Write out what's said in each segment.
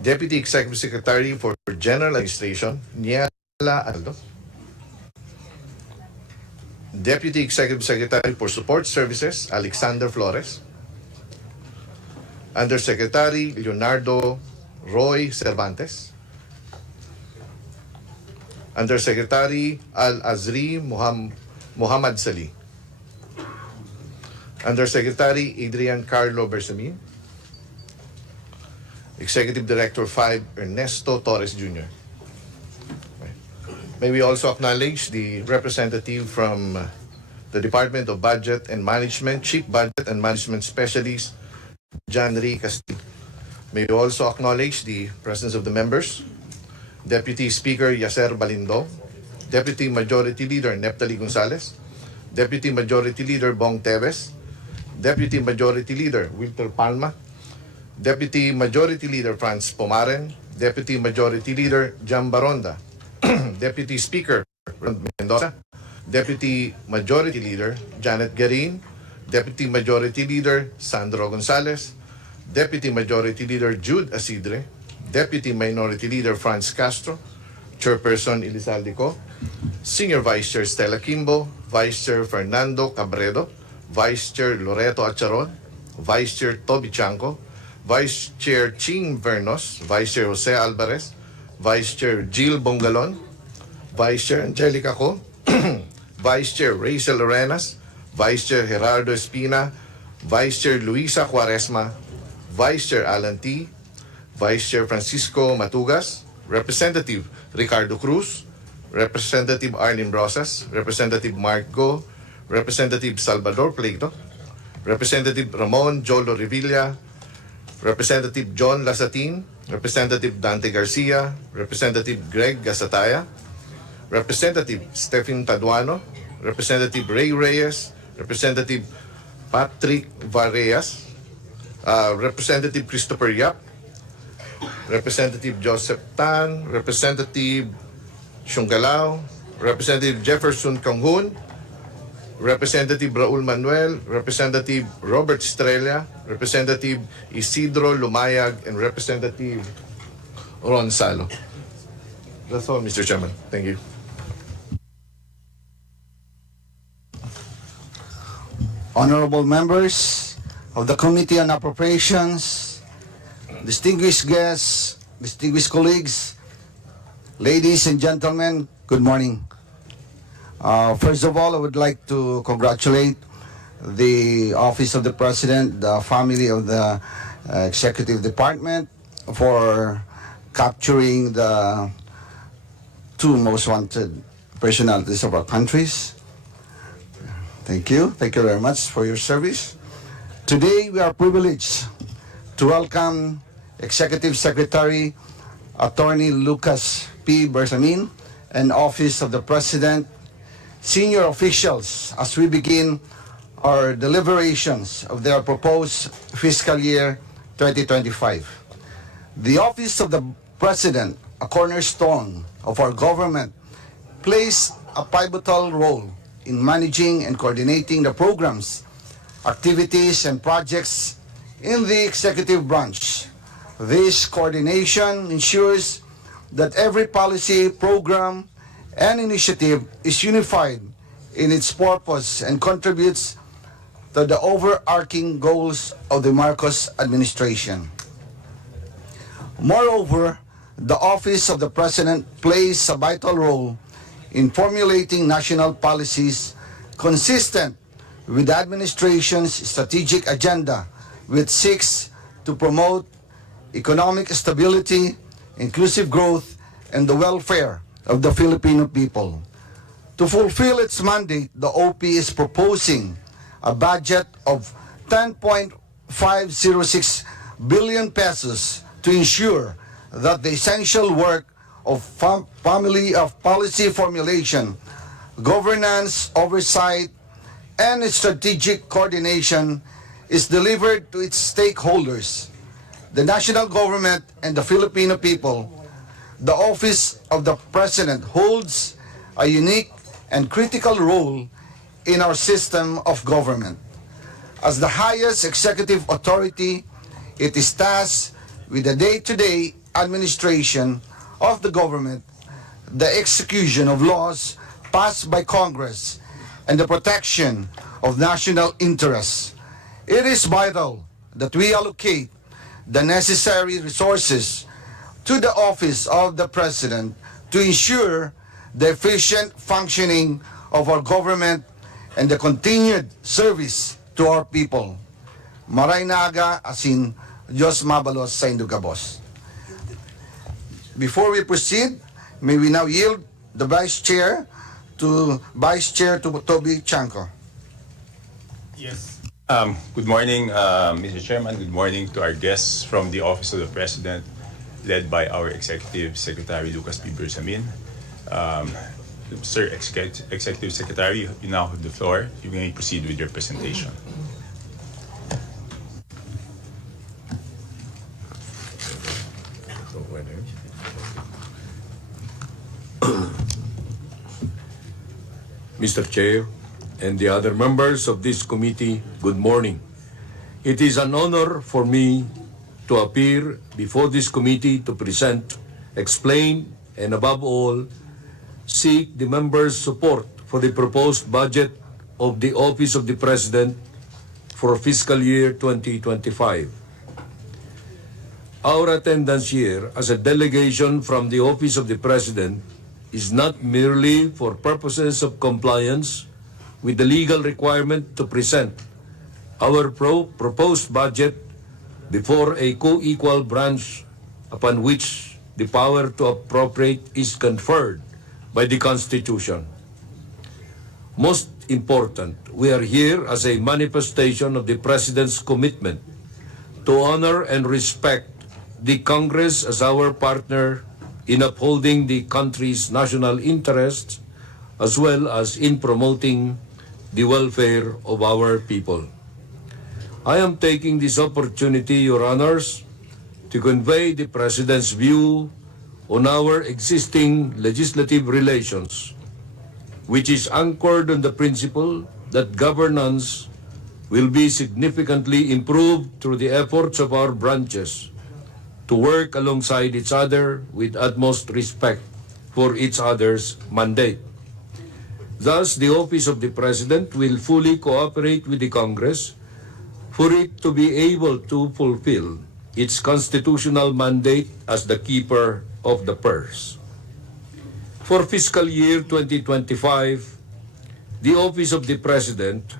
Deputy Executive Secretary for General Administration, Niela Aldo. Deputy Executive Secretary for Support Services, Alexander Flores. Undersecretary, Leonardo Roy Cervantes. Undersecretary, Al-Azri Muhammad Sali. Undersecretary, Adrian Carlo Bersamin. Executive Director 5, Ernesto Torres Jr. May we also acknowledge the representative from the Department of Budget and Management, Chief Budget and Management Specialist, John Ray Castillo. May we also acknowledge the presence of the members, Deputy Speaker Yaser Balindo, Deputy Majority Leader Neptali Gonzalez, Deputy Majority Leader Bong Teves, Deputy Majority Leader Wilter Palma, Deputy Majority Leader Franz Pomaren, Deputy Majority Leader Jan Baronda, Deputy Speaker Mendoza, Deputy Majority Leader Janet Garin, Deputy Majority Leader Sandro Gonzalez, Deputy Majority Leader Jude Asidre, Deputy Minority Leader Franz Castro, Chairperson Elizaldy S, Senior Vice Chair Stella Kimbo, Vice Chair Fernando Cabredo, Vice Chair Loreto Acharon, Vice Chair Toby Chanco, Vice Chair Ching Vernos, Vice Chair Jose Alvarez, Vice Chair Jill Bongalon, Vice Chair Angelica Co, Vice Chair Rachel Lorenas, Vice Chair Gerardo Espina, Vice Chair Luisa Cuaresma, Vice Chair Alan T, Vice Chair Francisco Matugas, Representative Ricardo Cruz, Representative Arlene Rosas, Representative Mark Go, Representative Salvador Pleito, Representative Ramon Jolo Revilla, Representative John Lasatin, Representative Dante Garcia, Representative Greg Gasataya, Representative Stephen Taduano, Representative Ray Reyes, Representative Patrick Vareyas, Representative Christopher Yap, Representative Joseph Tan, Representative Shungalao, Representative Jefferson Kanghun, Representative Raul Manuel, Representative Robert Estrella, Representative Isidro Lumayag, and Representative Ron Salo. That's all, Mr. Chairman. Thank you. Honorable members of the Committee on Appropriations, distinguished guests, distinguished colleagues, ladies and gentlemen, good morning. First of all, I would like to congratulate the Office of the President, the family of the Executive Department for capturing the two most wanted personalities of our countries. Thank you. Thank you very much for your service. Today, we are privileged to welcome Executive Secretary Attorney Lucas P. Bersamin and Office of the President, senior officials, as we begin our deliberations of their proposed fiscal year 2025. The Office of the President, a cornerstone of our government, plays a pivotal role in managing and coordinating the programs, activities, and projects in the executive branch. This coordination ensures that every policy, program, and initiative is unified in its purpose and contributes to the overarching goals of the Marcos administration. Moreover, the Office of the President plays a vital role in formulating national policies consistent with the administration's strategic agenda, which seeks to promote economic stability, inclusive growth, and the welfare of the Filipino people. To fulfill its mandate, the OP is proposing a budget of 10.506 billion pesos to ensure that the essential work of policy formulation, governance, oversight, and strategic coordination is delivered to its stakeholders, the national government and the Filipino people. The Office of the President holds a unique and critical role in our system of government. As the highest executive authority, it is tasked with the day-to-day administration of the government, the execution of laws passed by Congress, and the protection of national interests. It is vital that we allocate the necessary resources to the office of the President to ensure the efficient functioning of our government and the continued service to our people. Maray naga asin Diyos mabalos sa indugabos. Before we proceed, may we now yield the Vice Chair to Toby Chanko. Yes. Good morning, Mr. Chairman. Good morning to our guests from the Office of the President, led by our Executive Secretary, Lucas P. Bersamin. Sir Executive Secretary, you now have the floor. You may proceed with your presentation. Mr. Chair, and the other members of this committee, good morning. It is an honor for me to appear before this committee to present, explain, and above all, seek the members' support for the proposed budget of the Office of the President for fiscal year 2025. Our attendance here as a delegation from the Office of the President is not merely for purposes of compliance with the legal requirement to present our proposed budget before a co-equal branch upon which the power to appropriate is conferred by the Constitution. Most important, we are here as a manifestation of the President's commitment to honor and respect the Congress as our partner in upholding the country's national interests as well as in promoting the welfare of our people. I am taking this opportunity, Your Honors, to convey the President's view on our existing legislative relations, which is anchored on the principle that governance will be significantly improved through the efforts of our branches to work alongside each other with utmost respect for each other's mandate. Thus, the Office of the President will fully cooperate with the Congress for it to be able to fulfill its constitutional mandate as the keeper of the purse. For fiscal year 2025, the Office of the President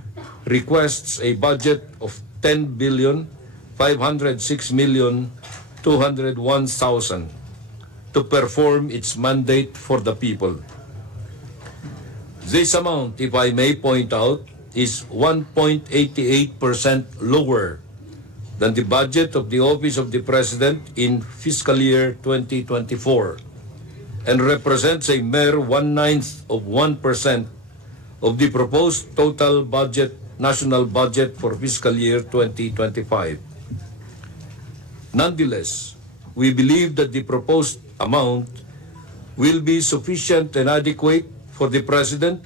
requests a budget of 10,506,201,000 to perform its mandate for the people. This amount, if I may point out, is 1.88% lower than the budget of the Office of the President in fiscal year 2024 and represents a mere 1/9 of 1% of the proposed total national budget for fiscal year 2025. Nonetheless, we believe that the proposed amount will be sufficient and adequate for the President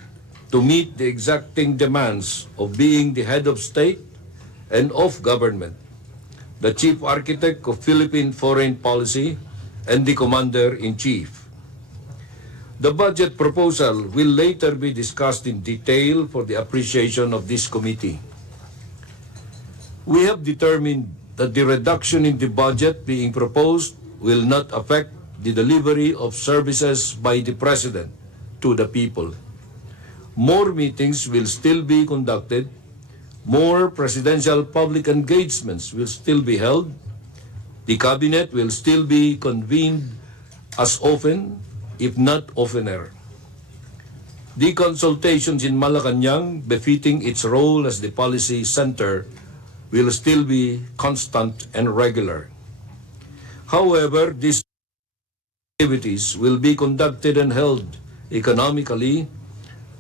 to meet the exacting demands of being the head of state and of government, the chief architect of Philippine foreign policy, and the commander-in-chief. The budget proposal will later be discussed in detail for the appreciation of this committee. We have determined that the reduction in the budget being proposed will not affect the delivery of services by the President to the people. More meetings will still be conducted, more presidential public engagements will still be held, the Cabinet will still be convened as often, if not oftener. The consultations in Malacanang, befitting its role as the policy center, will still be constant and regular. However, these activities will be conducted and held economically,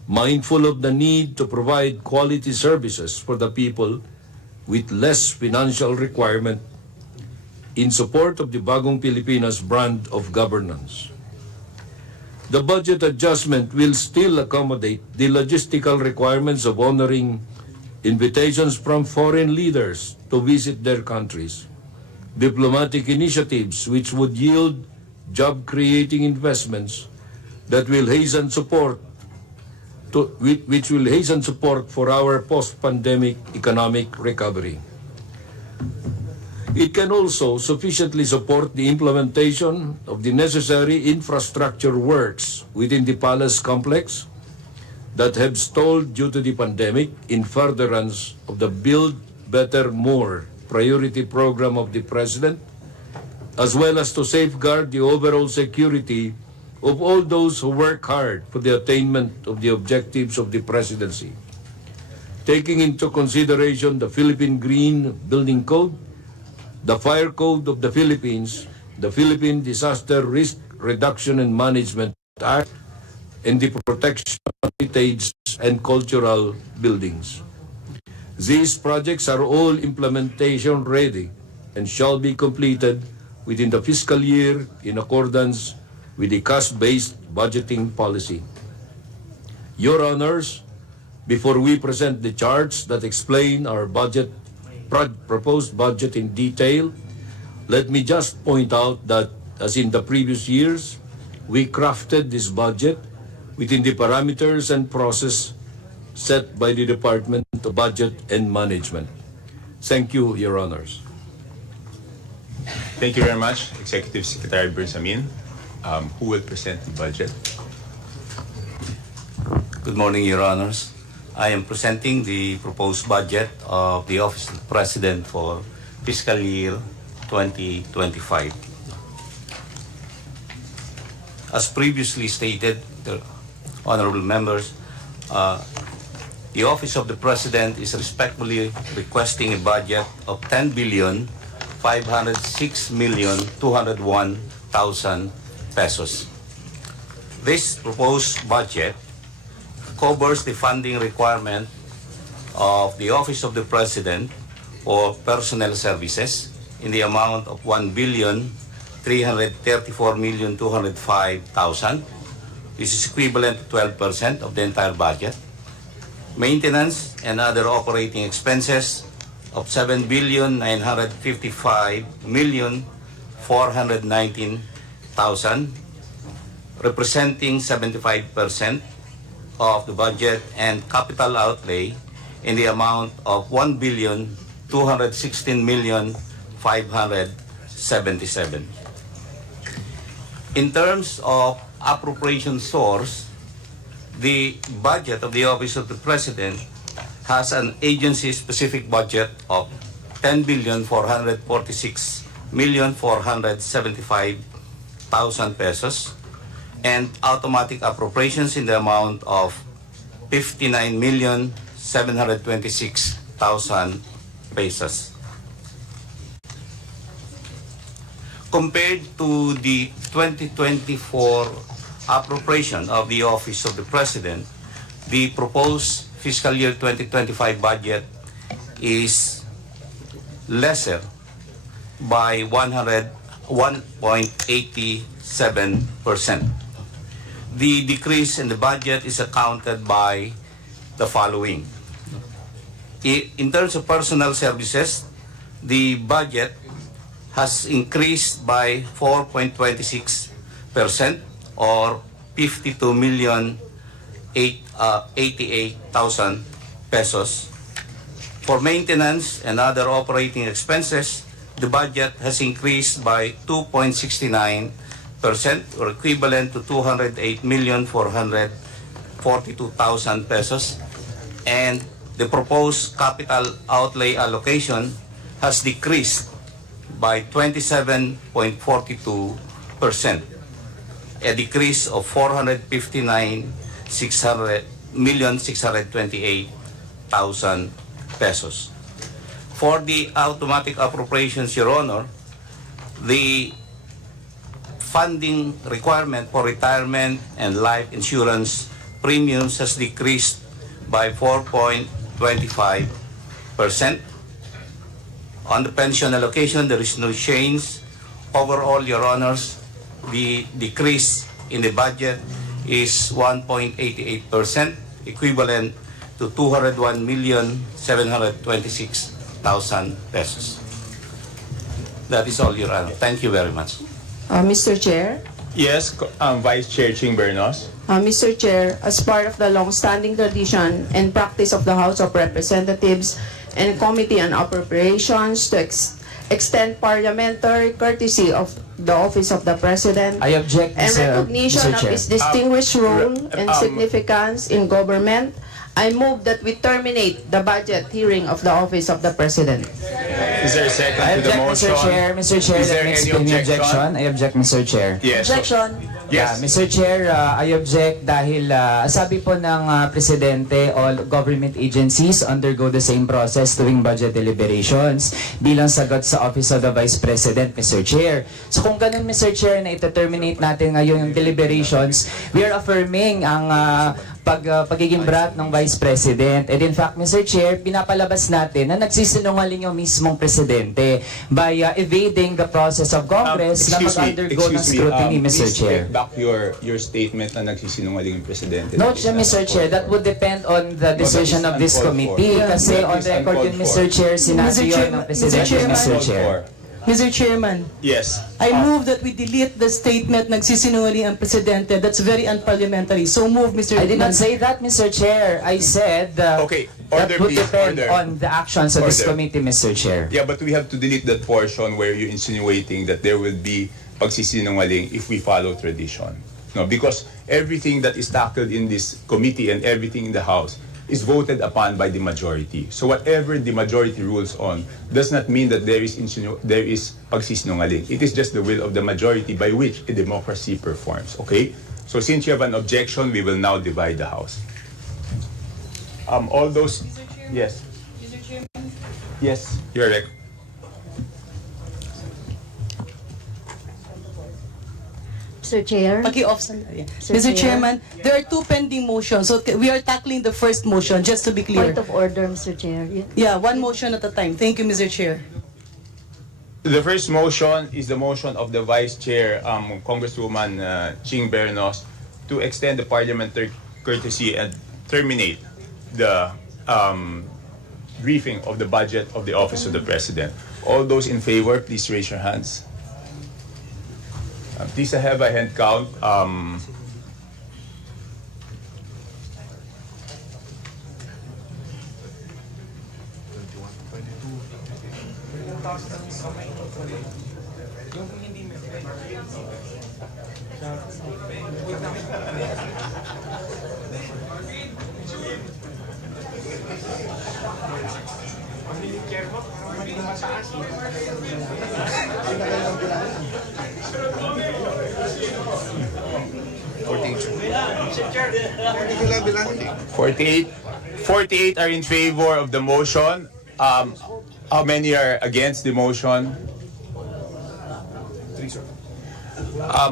mindful of the need to provide quality services for the people with less financial requirement in support of the Bagong Pilipinas brand of governance. The budget adjustment will still accommodate the logistical requirements of honoring invitations from foreign leaders to visit their countries, diplomatic initiatives which would yield job-creating investments that will hasten support for our post-pandemic economic recovery. It can also sufficiently support the implementation of the necessary infrastructure works within the palace complex that have stalled due to the pandemic in furtherance of the Build Better More priority program of the President, as well as to safeguard the overall security of all those who work hard for the attainment of the objectives of the Presidency. Taking into consideration the Philippine Green Building Code, the Fire Code of the Philippines, the Philippine Disaster Risk Reduction and Management Act, and the protection of heritage and cultural buildings. These projects are all implementation ready and shall be completed within the fiscal year in accordance with the cost-based budgeting policy. Your Honors, before we present the charts that explain our proposed budget in detail, let me just point out that, as in the previous years, we crafted this budget within the parameters and process set by the Department of Budget and Management. Thank you, Your Honors. Thank you very much, Executive Secretary Bersamin. Who will present the budget? Good morning, Your Honors. I am presenting the proposed budget of the Office of the President for fiscal year 2025. As previously stated, the honorable members, the Office of the President is respectfully requesting a budget of 10,506,201,000 pesos. This proposed budget covers the funding requirement of the Office of the President for personnel services in the amount of 1,334,205,000. This is equivalent to 12% of the entire budget. Maintenance and other operating expenses of 7,955,419,000, representing 75% of the budget, and capital outlay in the amount of 1,216,577. In terms of appropriation source, the budget of the Office of the President has an agency-specific budget of 10,446,475,000 pesos and automatic appropriations in the amount of 59,726,000 pesos. Compared to the 2024 appropriation of the Office of the President, the proposed fiscal year 2025 budget is lesser by 101.87%. The decrease in the budget is accounted by the following. In terms of personal services, the budget has increased by 4.26% or 52,088,000 pesos. For maintenance and other operating expenses, the budget has increased by 2.69% or equivalent to 208,442,000 pesos. And the proposed capital outlay allocation has decreased by 27.42%, a decrease of 459,628,000 pesos. For the automatic appropriations, Your Honor, the funding requirement for retirement and life insurance premiums has decreased by 4.25%. On the pension allocation, there is no change. Overall, Your Honors, the decrease in the budget is 1.88%, equivalent to 201,726,000 pesos. That is all, Your Honor. Thank you very much. Mr. Chair, Yes, Vice Chair Ching Bernos. Mr. Chair, as part of the long-standing tradition and practice of the House of Representatives and Committee on Appropriations to extend parliamentary courtesy of the office of the President I object, and recognition Mr. of Chair. his distinguished role and significance in government, I move that we terminate the budget hearing of the office of the President. Is there a second I to the object, motion? Mr. Chair. Mr. Chair, Is there let me any explain the objection? objection. I object, Mr. Chair. Yes. so- Yeah, Yes. Mr. Chair, I object dahil sabi po ng Presidente, all government agencies undergo the same process tuwing budget deliberations bilang sagot sa Office of the Vice President, Mr. Chair. So kung ganun, Mr. Chair, na ito-terminate natin ngayon yung deliberations, we are affirming ang pagiging brat ng Vice President. And in fact, Mr. Chair, pinapalabas natin na nagsisinungaling yung mismong Presidente by evading the process of Congress na mag-undergo ng scrutiny, Mr. please Chair. take back your statement na nagsisinungaling yung Presidente. No, That is Mr. uncalled Chair, for. that would depend on the decision of this uncalled for. committee. Kasi That on is record yun, uncalled Mr. for. Chair, sinabi Mr. yun Chairman, ng Presidente, Mr. Mr. Uncalled Chair. for. Mr. Chairman, Yes. I move that we delete the statement nagsisinungaling ang Presidente. That's very unparliamentary. So move, Mr. I did not say that, Mr. Chair. I said Okay, that order, would please, depend order. on the actions of this Order. committee, Mr. Chair. Yeah, but we have to delete that portion where you're insinuating that there will be pagsisinungaling if we follow tradition. No, because everything that is tackled in this committee and everything in the House is voted upon by the majority. So whatever the majority rules on does not mean that there is pagsisinungaling. It is just the will of the majority by which a democracy performs. Okay? So since you have an objection, we will now divide the House. All those. Yes. Yes, you're right. Mr. Chair. Paki-off sandali. Sir Mr. Chair. Chairman, there are two pending motions. So we are tackling the first motion, just to be clear. Point of order, Mr. Chair. Yeah, one motion at a time. Thank you, Mr. Chair. The first motion is the motion of the Vice Chair, Congresswoman Ching Bernos, to extend the parliamentary courtesy and terminate the briefing of the budget of the Office of the President. All those in favor, please raise your hands. Please have a hand count. Forty-eight. 48 are in favor of the motion. How many are against the motion?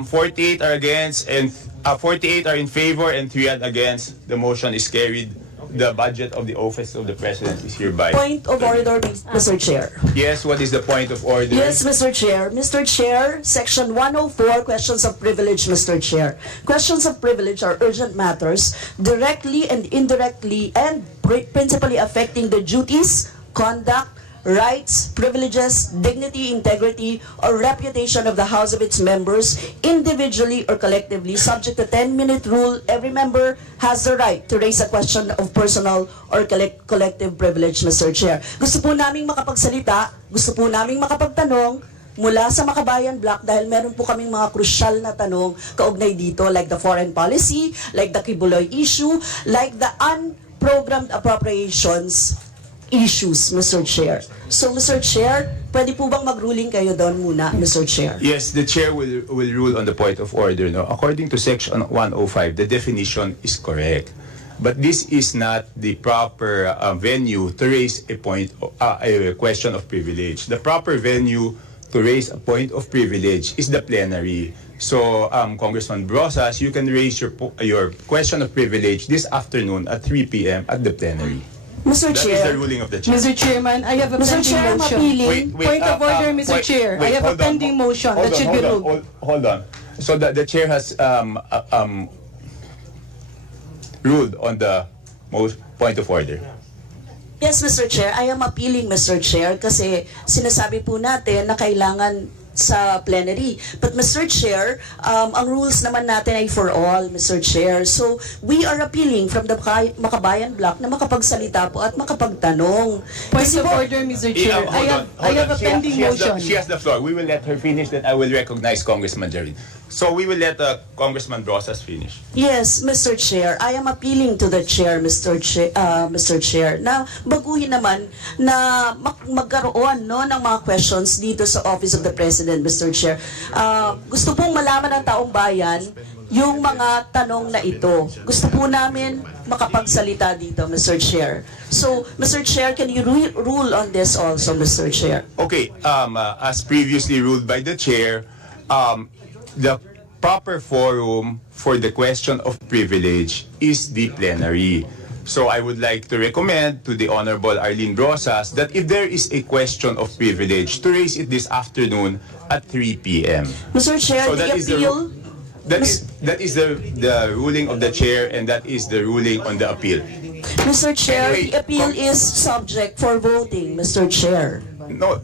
48 are against and 48 are in favor and 3 are against. The motion is carried. The budget of the Office of the President is hereby. Point of order, Mr. Chair. Yes, what is the point of order? Yes, Mr. Chair. Mr. Chair, Section 104, questions of privilege, Mr. Chair. Questions of privilege are urgent matters directly and indirectly and principally affecting the duties, conduct, rights, privileges, dignity, integrity, or reputation of the House of its members, individually or collectively, subject to 10-minute rule. Every member has the right to raise a question of personal or collective privilege, Mr. Chair. Gusto po naming makapagsalita, gusto po naming makapagtanong mula sa Makabayan Block dahil meron po kaming mga crucial na tanong kaugnay dito, like the foreign policy, like the Kibuloy issue, like the unprogrammed appropriations issues, Mr. Chair. So, Mr. Chair, pwede po bang mag-ruling kayo doon muna, Mr. Chair? Yes, the chair will rule on the point of order. No? According to Section 105, the definition is correct. But this is not the proper venue to raise a question of privilege. The proper venue to raise a point of privilege is the plenary. So, Congressman Brosas, you can raise your question of privilege this afternoon at 3 p.m. at the plenary. Mr. That is Chair. the ruling of the chair. Mr. Chairman, I have a Mr. pending Chair, motion. mapiling. Point of order, Mr. Chair. I have a pending motion that should be ruled. Hold on. So the chair has ruled on the point of order. Yes, Mr. Chair. I am appealing, Mr. Chair, kasi sinasabi po natin na kailangan sa plenary. But Mr. Chair, ang rules naman natin ay for all, Mr. Chair. So, we are appealing from the Makabayan Bloc na makapagsalita po at makapagtanong. Point Kasi of po, order, Mr. Chair. Hold I have on. a pending motion. She has the floor. We will let her finish, then I will recognize Congressman Jarin. So we will let Congressman Rosas finish. yes, Mr. Chair, I am appealing to the Chair, Mr. Chair, na baguhin naman na magkaroon no, ng mga questions dito sa Office of the President, Mr. Chair. Gusto pong malaman ng taong bayan yung mga tanong na ito. Gusto po namin makapagsalita dito, Mr. Chair. So, Mr. Chair, can you rule on this also, Mr. Chair? Okay, as previously ruled by the chair, the proper forum for the question of privilege is the plenary. So I would like to recommend to the Honorable Arlene Rosas that if there is a question of privilege, to raise it this afternoon at 3 p.m. Mr. Chair, So the that is the appeal... That is the ruling of the chair, and that is the ruling on the appeal. Mr. Chair, Anyway, the appeal is subject for voting, Mr. Chair. No.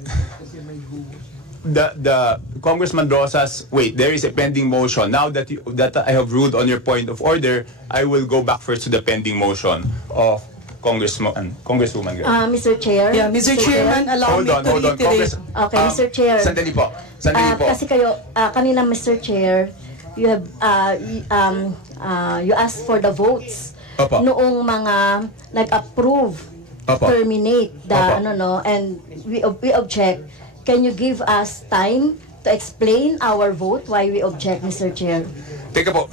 The Congressman Rosas, wait, there is a pending motion. Now that I have ruled on your point of order, I will go back first to the pending motion of Congresswoman. Mr. Chair. Yeah, Mr. Chairman, allow me to Hold on, reiterate. Okay, Mr. Chair. Sandali po. Kasi kayo, kanina Mr. Chair, you have, you asked for the votes. Opo. Noong mga nag-approve, Opo. terminate the, Opo. and we object. Can you give us time to explain our vote why we object, Mr. Chair? Teka po,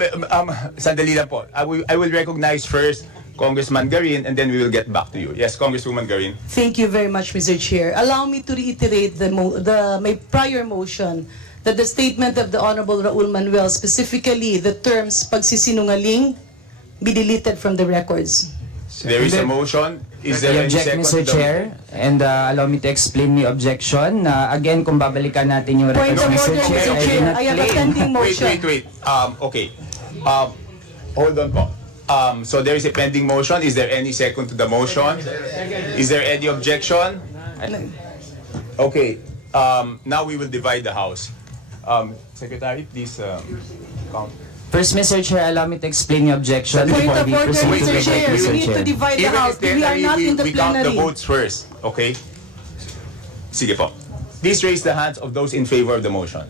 sandali lang po. I will recognize first Congressman Garin, and then we will get back to you. Yes, Congresswoman Garin. Thank you very much, Mr. Chair. Allow me to reiterate my prior motion that the statement of the Honorable Raul Manuel, specifically the terms pagsisinungaling, be deleted from the records. There is a motion. Is there I any object, second Mr. to the Chair, and allow me to explain my objection. Again, kung babalikan natin yung Point records, of Mr. order, Chair, Mr. I did Chair. not I have a claim. pending motion. Wait. Okay. Hold on po. So there is a pending motion. Is there any second to the motion? Is there any objection? Okay. Now we will divide the House. Secretary, please count. First, Mr. Chair, allow me to explain the objection Point before of we order, proceed to Mr. the Chair. vote, We Mr. need to Chair. divide the Even House. if We are plenary, not in the we count the plenary. votes first. Okay? Sige po. Please raise the hands of those in favor of the motion.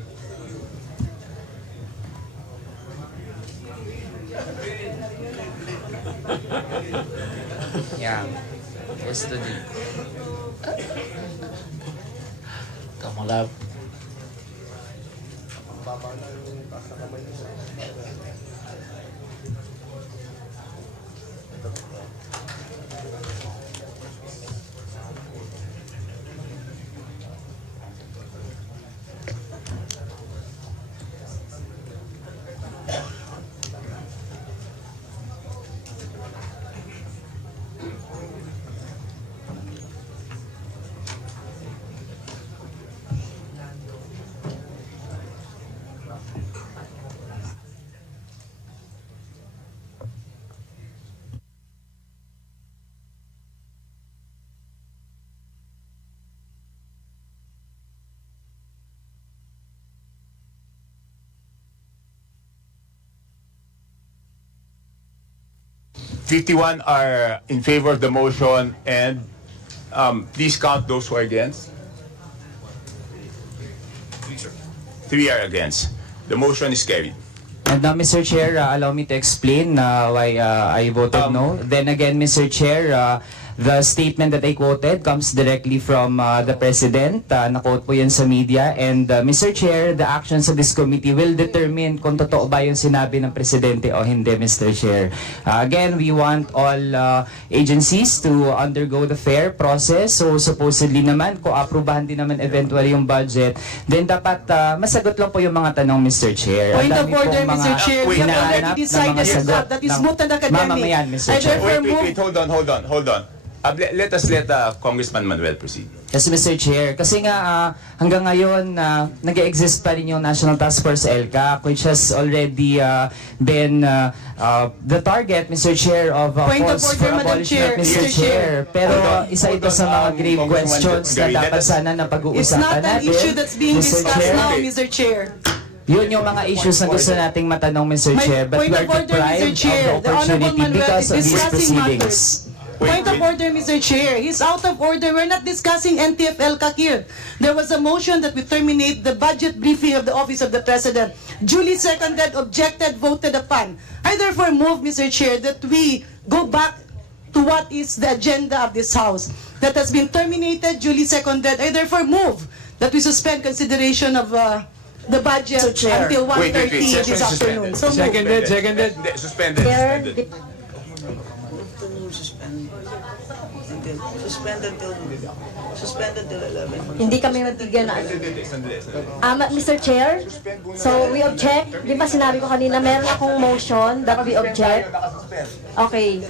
Yeah. Yesterday. $51 are in favor of the motion, and please count those who are against. 3 are against. The motion is carried. And now, Mr. Chair, allow me to explain why I voted no. Then again, Mr. Chair, the statement that I quoted comes directly from the President. Na-quote po yan sa media. And Mr. Chair, the actions of this committee will determine kung totoo ba yung sinabi ng Presidente o hindi, Mr. Chair. Again, we want all agencies to undergo the fair process. So supposedly naman, kung aprubahan din naman eventually yung budget, then dapat masagot lang po yung mga tanong, Mr. Chair. Point of Ang dami order, pong Mr. Chair. We have hinahanap already na decided mga sagot that is ng moot and academic. mamamayan, Mr. I Chair. therefore move. Wait, hold on. Let us let Congressman Manuel proceed. Yes, Mr. Chair. Kasi nga hanggang ngayon nag-exist pa rin yung National Task Force LCAC, which has already been the target, Mr. Chair, of Point of calls order, for Madam abolishment, Chair. Mr. Mr. Chair. Pero isa ito sa mga grave Congressman questions na Gary, dapat sana na It's not pag-uusapan an natin. issue that's being Mr. discussed Chair. now, Mr. Chair. Yun yung mga issues na gusto nating matanong, Mr. My Chair, but point we are of order, Mr. deprived Chair. of the The Honorable opportunity Manuel because is of these discussing proceedings. matters. Point of order, Mr. Chair. He's out of order. We're not discussing NTFL here. There was a motion that we terminate the budget briefing of the Office of the President. Duly seconded, objected, voted upon. I therefore move, Mr. Chair, that we go back to what is the agenda of this House. That has been terminated, duly seconded. I therefore move that we suspend consideration of the budget Mr. Chair. until 1:30 Session this is afternoon. suspended. So moved. Seconded. Suspended. Chair, Suspended till 11. hindi kami magbigyan na. Mr. Chair, so we object. Di ba sinabi ko kanina, meron akong motion that we object. Okay.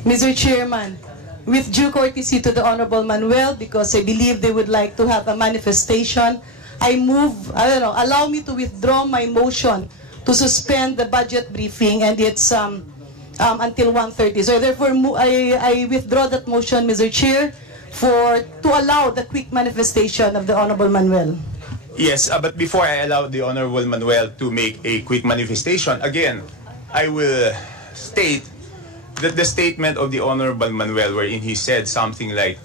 Mr. Chairman, with due courtesy to the Honorable Manuel, because I believe they would like to have a manifestation, I move, allow me to withdraw my motion to suspend the budget briefing, and it's until 1:30. So therefore, I withdraw that motion, Mr. Chair, to allow the quick manifestation of the Honorable Manuel. Yes, but before I allow the Honorable Manuel to make a quick manifestation, again, I will state that the statement of the Honorable Manuel, wherein he said something like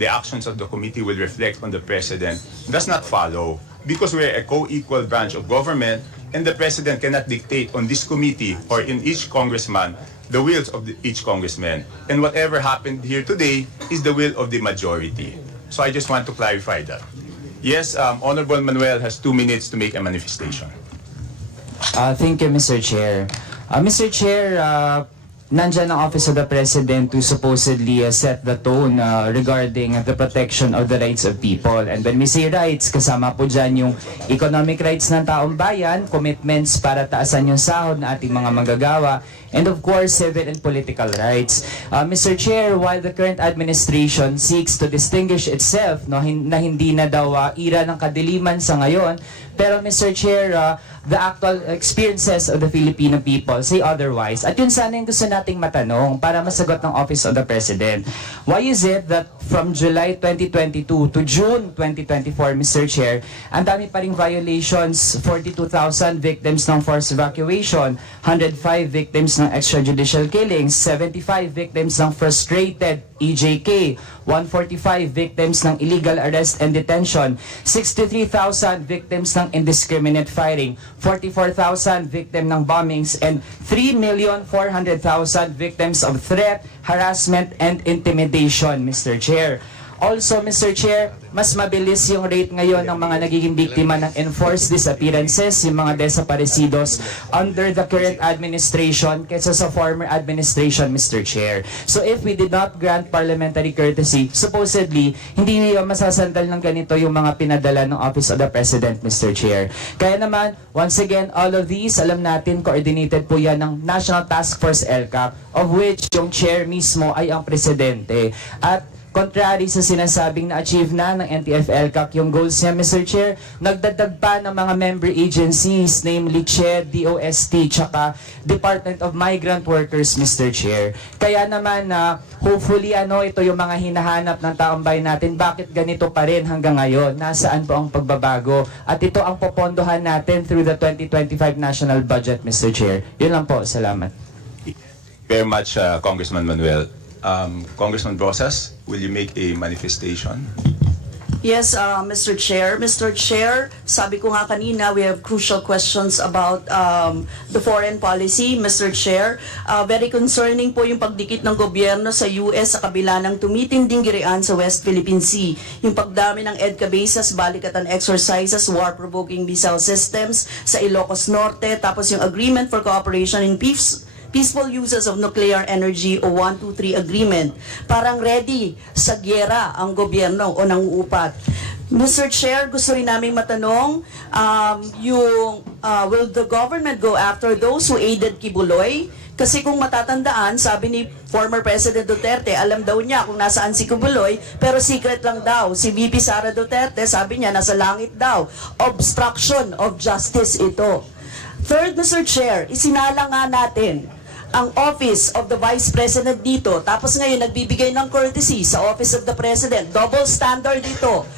the actions of the committee will reflect on the President, does not follow, because we're a co-equal branch of government, and the President cannot dictate on this committee or in each congressman the wills of each congressman. And whatever happened here today is the will of the majority. So I just want to clarify that. Yes, Honorable Manuel has 2 minutes to make a manifestation. Thank you, Mr. Chair. Mr. Chair, nandyan ang Office of the President to supposedly set the tone regarding the protection of the rights of people. And when we say rights, kasama po dyan yung economic rights ng taong bayan, commitments para taasan yung sahod ng ating mga manggagawa, and of course, civil and political rights. Mr. Chair, while the current administration seeks to distinguish itself na hindi na daw ira ng kadiliman sa ngayon, pero Mr. Chair, the actual experiences of the Filipino people say otherwise. At yun sana yung gusto nating matanong para masagot ng Office of the President. Why is it that from July 2022 to June 2024, Mr. Chair, ang dami pa ring violations, 42,000 victims ng forced evacuation, 105 victims ng extrajudicial killings, 75 victims ng frustrated EJK, 145 victims ng illegal arrest and detention, 63,000 victims ng indiscriminate firing, 44,000 victim ng bombings, and 3,400,000 victims of threat, harassment, and intimidation, Mr. Chair. Also, Mr. Chair, mas mabilis yung rate ngayon ng mga nagiging biktima ng enforced disappearances, yung mga desaparecidos under the current administration kaysa sa former administration, Mr. Chair. So if we did not grant parliamentary courtesy, supposedly, hindi masasandal ng ganito yung mga pinadala ng Office of the President, Mr. Chair. Kaya naman, once again, all of these, alam natin, coordinated po yan ng National Task Force LCAP, of which yung chair mismo ay ang presidente. At contrary sa sinasabing na-achieve na ng NTF-LCAC yung goals niya, Mr. Chair, nagdagdag pa ng mga member agencies, namely CHED, DOST, tsaka Department of Migrant Workers, Mr. Chair. Kaya naman, hopefully, ito yung mga hinahanap ng taong bayan natin. Bakit ganito pa rin hanggang ngayon? Nasaan po ang pagbabago? At ito ang popondohan natin through the 2025 National Budget, Mr. Chair. Yun lang po. Salamat. Very much, Congressman Manuel. Congressman Brosas, will you make a manifestation? Yes, Mr. Chair. Mr. Chair, sabi ko nga kanina, we have crucial questions about the foreign policy, Mr. Chair. Very concerning po yung pagdikit ng gobyerno sa US sa kabila ng tumitinding girian sa West Philippine Sea. Yung pagdami ng EDCA bases, balikatan exercises, war-provoking missile systems sa Ilocos Norte, tapos yung Agreement for Cooperation in Peaceful Uses of Nuclear Energy o 123 Agreement. Parang ready sa gyera ang gobyerno o nanguupat. Mr. Chair, gusto rin namin matanong, will the government go after those who aided Kibuloy? Kasi kung matatandaan, sabi ni former President Duterte, alam daw niya kung nasaan si Kibuloy, pero secret lang daw. Si VP Sara Duterte, sabi niya, nasa langit daw. Obstruction of justice ito. Third, Mr. Chair, isinala nga natin ang Office of the Vice President dito, tapos ngayon nagbibigay ng courtesy sa Office of the President. Double standard dito.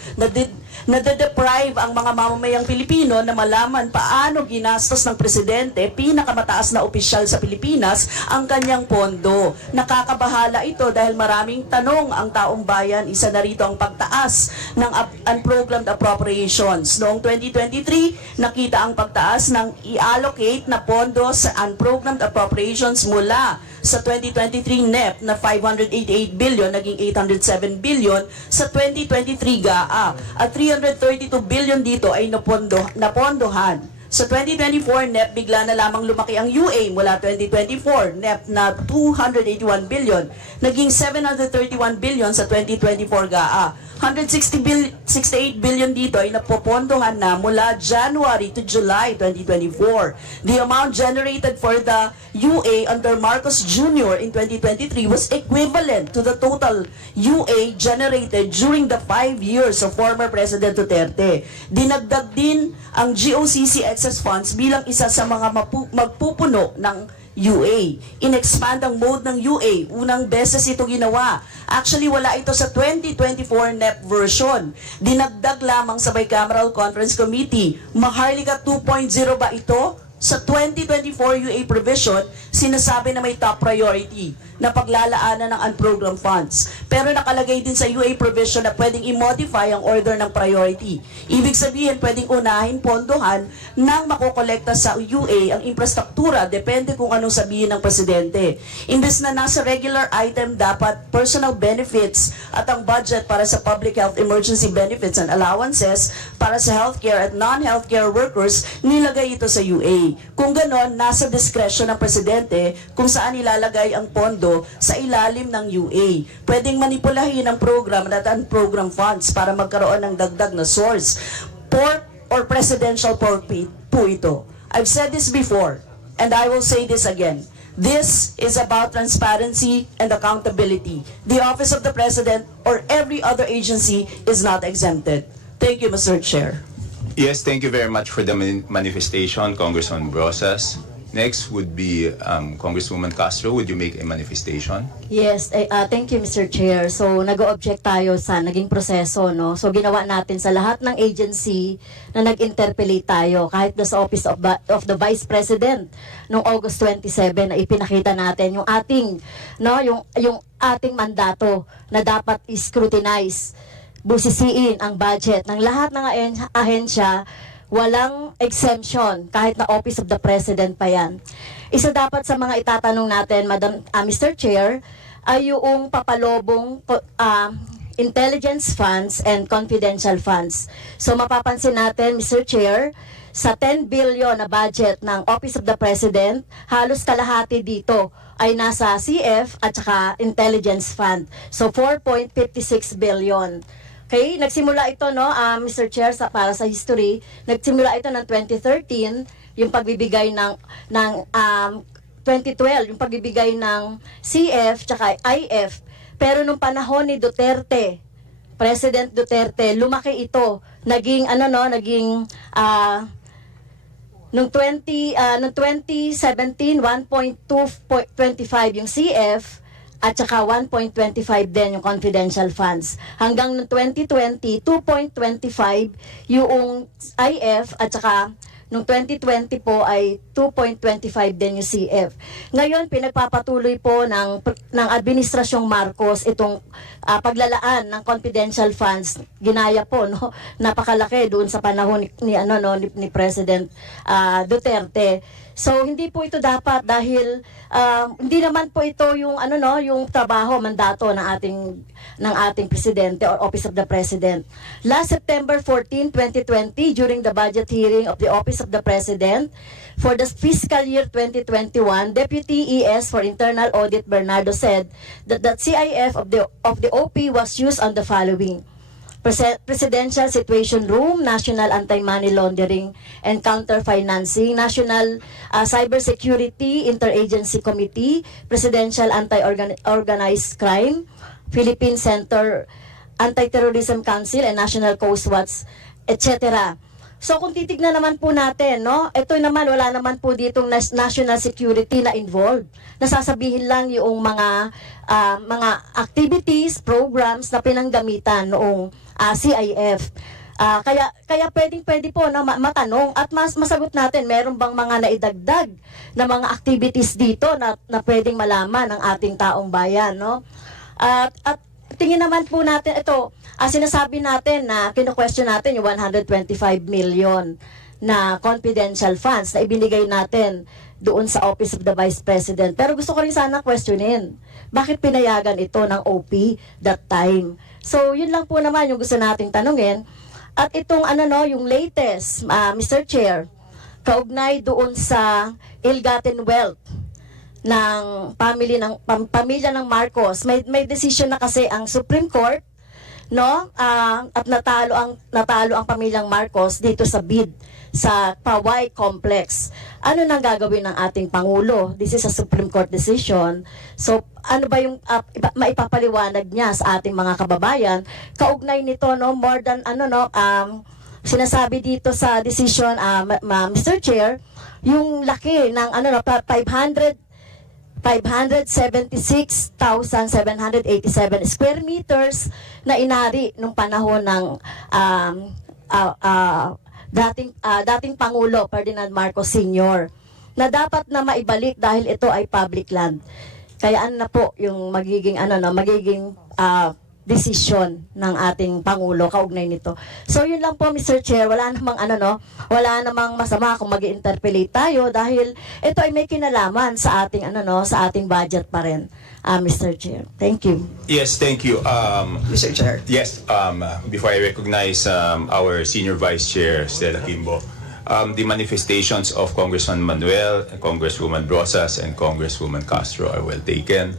Nade-deprive ang mga mamamayang Pilipino na malaman paano ginastos ng Presidente, pinakamataas na opisyal sa Pilipinas, ang kanyang pondo. Nakakabahala ito dahil maraming tanong ang taong bayan. Isa na rito ang pagtaas ng unprogrammed appropriations. Noong 2023, nakita ang pagtaas ng i-allocate na pondo sa unprogrammed appropriations mula sa 2023 NEP na 588 billion, naging 807 billion sa 2023 GAA. At 332 billion dito ay napondohan. Sa 2024 NEP, bigla na lamang lumaki ang UA mula 2024 NEP na 281 billion, naging 731 billion sa 2024 GAA. 168 billion dito ay napopondohan na mula January to July 2024. The amount generated for the UA under Marcos Jr. in 2023 was equivalent to the total UA generated during the 5 years of former President Duterte. Dinagdag din ang GOCC excess funds bilang isa sa mga magpupuno ng UA. In-expand ang mode ng UA. Unang beses ito ginawa. Actually, wala ito sa 2024 NEP version. Dinagdag lamang sa Bicameral Conference Committee. Maharlika 2.0 ba ito? Sa 2024 UA provision, sinasabi na may top priority na paglalaanan ng unprogrammed funds. Pero nakalagay din sa UA provision na pwedeng i-modify ang order ng priority. Ibig sabihin, pwedeng unahin, pondohan nang makokolekta sa UA ang infrastruktura, depende kung anong sabihin ng Presidente. Imbes na nasa regular item, dapat personal benefits at ang budget para sa public health emergency benefits and allowances para sa healthcare at non-healthcare workers, nilagay ito sa UA. Kung ganon, nasa diskresyon ng Presidente kung saan ilalagay ang pondo sa ilalim ng UA. Pwedeng manipulahin ang program at unprogrammed funds para magkaroon ng dagdag na source. Pork or presidential pork po ito. I've said this before, and I will say this again. This is about transparency and accountability. The Office of the President or every other agency is not exempted. Thank you, Mr. Chair. Yes, thank you very much for the manifestation, Congressman Brosas. Next would be Congresswoman Castro. Would you make a manifestation? Yes, thank you, Mr. Chair. So, nag-o-object tayo sa naging proseso, no? So, ginawa natin sa lahat ng agency na nag-interpellate tayo, kahit na sa Office of the Vice President noong August 27 na ipinakita natin yung ating, no, yung ating mandato na dapat scrutinize, busisiin ang budget ng lahat ng ahensya. Walang exemption, kahit na Office of the President pa yan. Isa dapat sa mga itatanong natin, Mr. Chair, ay yung papalobong intelligence funds and confidential funds. So mapapansin natin, Mr. Chair, sa 10 billion na budget ng Office of the President, halos kalahati dito ay nasa CF at saka intelligence fund. So 4.56 billion. Okay, nagsimula ito, no, Mr. Chair, para sa history, nagsimula ito ng 2013, yung pagbibigay ng 2012, yung pagbibigay ng CF tsaka IF. Pero nung panahon ni Duterte, President Duterte, lumaki ito. Naging nung 2017, 1.225 yung CF, at saka 1.25 din yung confidential funds. Hanggang noong 2020, 2.25 yung IF at saka noong 2020 po ay 2.25 din yung CF. Ngayon, pinagpapatuloy po ng Administrasyong Marcos itong paglalaan ng confidential funds. Ginaya po, no? Napakalaki doon sa panahon ni President Duterte. So hindi po ito dapat dahil hindi naman po ito yung yung trabaho mandato ng ating presidente or Office of the President. Last September 14, 2020 during the budget hearing of the Office of the President for the fiscal year 2021, Deputy ES for Internal Audit Bernardo said that the CIF of the OP was used on the following: Presidential Situation Room, National Anti-Money Laundering and Counter-Financing, National Cybersecurity Interagency Committee, Presidential Anti-Organized Crime, Philippine Center Anti-Terrorism Council, and National Coast Watch, etc. So kung titignan naman po natin, no, ito naman, wala naman po ditong national security na involved. Nasasabihin lang yung mga activities, programs na pinanggamitan noong CIF. Kaya pwede po na matanong at masagot natin, meron bang mga naidagdag na mga activities dito na pwedeng malaman ng ating taong bayan, no? At tingin naman po natin ito, sinasabi natin na kino-question natin yung 125 million na confidential funds na ibinigay natin doon sa Office of the Vice President. Pero gusto ko rin sana questionin, bakit pinayagan ito ng OP that time? So, yun lang po naman yung gusto nating tanungin. At itong yung latest, Mr. Chair, kaugnay doon sa ill-gotten wealth ng pamilya ng Marcos, may decision na kasi ang Supreme Court, no? At natalo ang pamilyang Marcos dito sa bid sa Paway Complex. Ano nang gagawin ng ating Pangulo? This is a Supreme Court decision. So, ano ba yung maipapaliwanag niya sa ating mga kababayan? Kaugnay nito, no, more than sinasabi dito sa decision, Mr. Chair, yung laki ng 576,787 square meters na inari nung panahon ng dating Pangulo Ferdinand Marcos Sr. na dapat na maibalik dahil ito ay public land. Kaya na po yung magiging desisyon ng ating Pangulo kaugnay nito. So yun lang po, Mr. Chair, wala namang masama kung mag-interpellate tayo dahil ito ay may kinalaman sa ating sa ating budget pa rin, Mr. Chair. Thank you. Yes, thank you. Mr. Chair. Yes, before I recognize our Senior Vice Chair, Stella Kimbo, the manifestations of Congressman Manuel, Congresswoman Brosas, and Congresswoman Castro are well taken.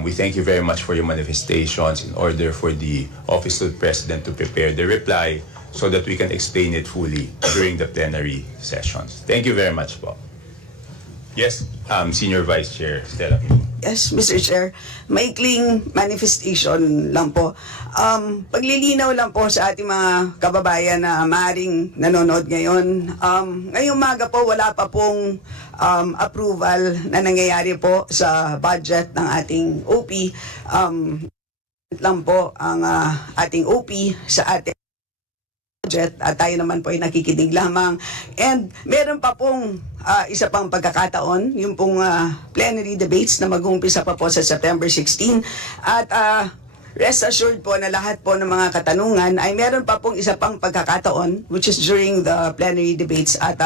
We thank you very much for your manifestations in order for the Office of the President to prepare the reply so that we can explain it fully during the plenary sessions. Thank you very much, Bob. Yes, Senior Vice Chair Stella. Yes, Mr. Chair. Maikling manifestation lang po. Paglilinaw lang po sa ating mga kababayan na maaaring nanonood ngayon. Ngayong umaga po, wala pa pong approval na nangyayari po sa budget ng ating OP. Lang po ang ating OP sa ating budget at tayo naman po ay nakikinig lamang. And meron pa pong isa pang pagkakataon, yung pong plenary debates na mag-uumpisa pa po sa September 16. At rest assured po na lahat po ng mga katanungan ay meron pa pong isa pang pagkakataon which is during the plenary debates. At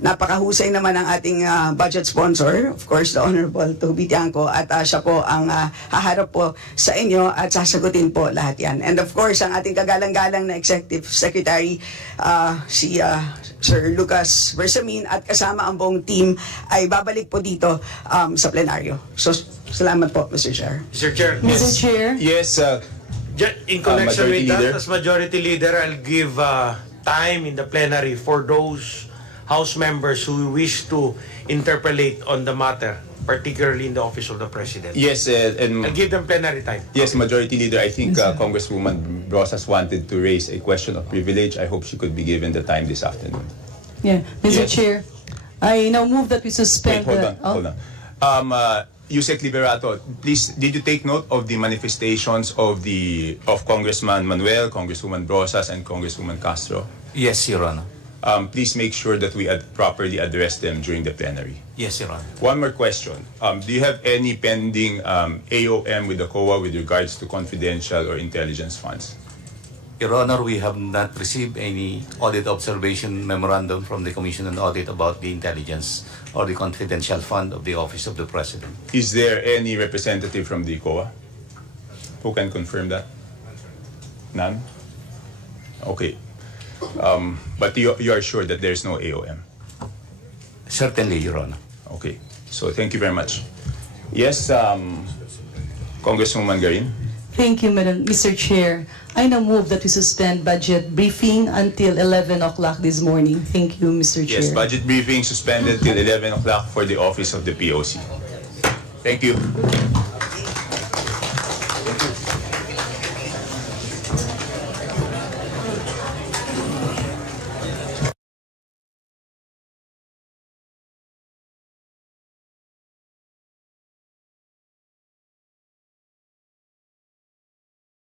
napakahusay naman ang ating budget sponsor, of course, the Honorable Toby Tiangco, at siya po ang haharap po sa inyo at sasagutin po lahat yan. And of course, ang ating kagalang-galang na Executive Secretary, si Sir Lucas Bersamin, at kasama ang buong team ay babalik po dito sa plenaryo. So, salamat po, Mr. Chair. Mr. Chair. Mr. Chair. Yes, In connection with Majority that, Leader. as Majority Leader, I'll give time in the plenary for those House members who wish to interpolate on the matter, particularly in the Office of the President. yes, and I'll give them plenary time. yes, Majority Leader, I think Congresswoman Rosas wanted to raise a question of privilege. I hope she could be given the time this afternoon. Yeah, Mr. Yes. Chair, I now move that we Wait, suspend hold on. Yusek Liberato, please, did you take note of the manifestations of Congressman Manuel, Congresswoman Rosas, and Congresswoman Castro? Yes, Your Honor. Please make sure that we properly address them during the plenary. Yes, Your Honor. One more question. Do you have any pending AOM with the COA with regards to confidential or intelligence funds? Your Honor, we have not received any audit observation memorandum from the Commission on Audit about the intelligence or the confidential fund of the Office of the President. Is there any representative from the COA who can confirm that? None? Okay. But you are sure that there's no AOM? Certainly, Your Honor. Okay. So thank you very much. Yes, Congresswoman Garin? Thank you, Mr. Chair. I now move that we suspend budget briefing until 11 o'clock this morning. Thank you, Mr. Chair. Yes, budget briefing suspended till 11 o'clock for the office of the POC. Thank you.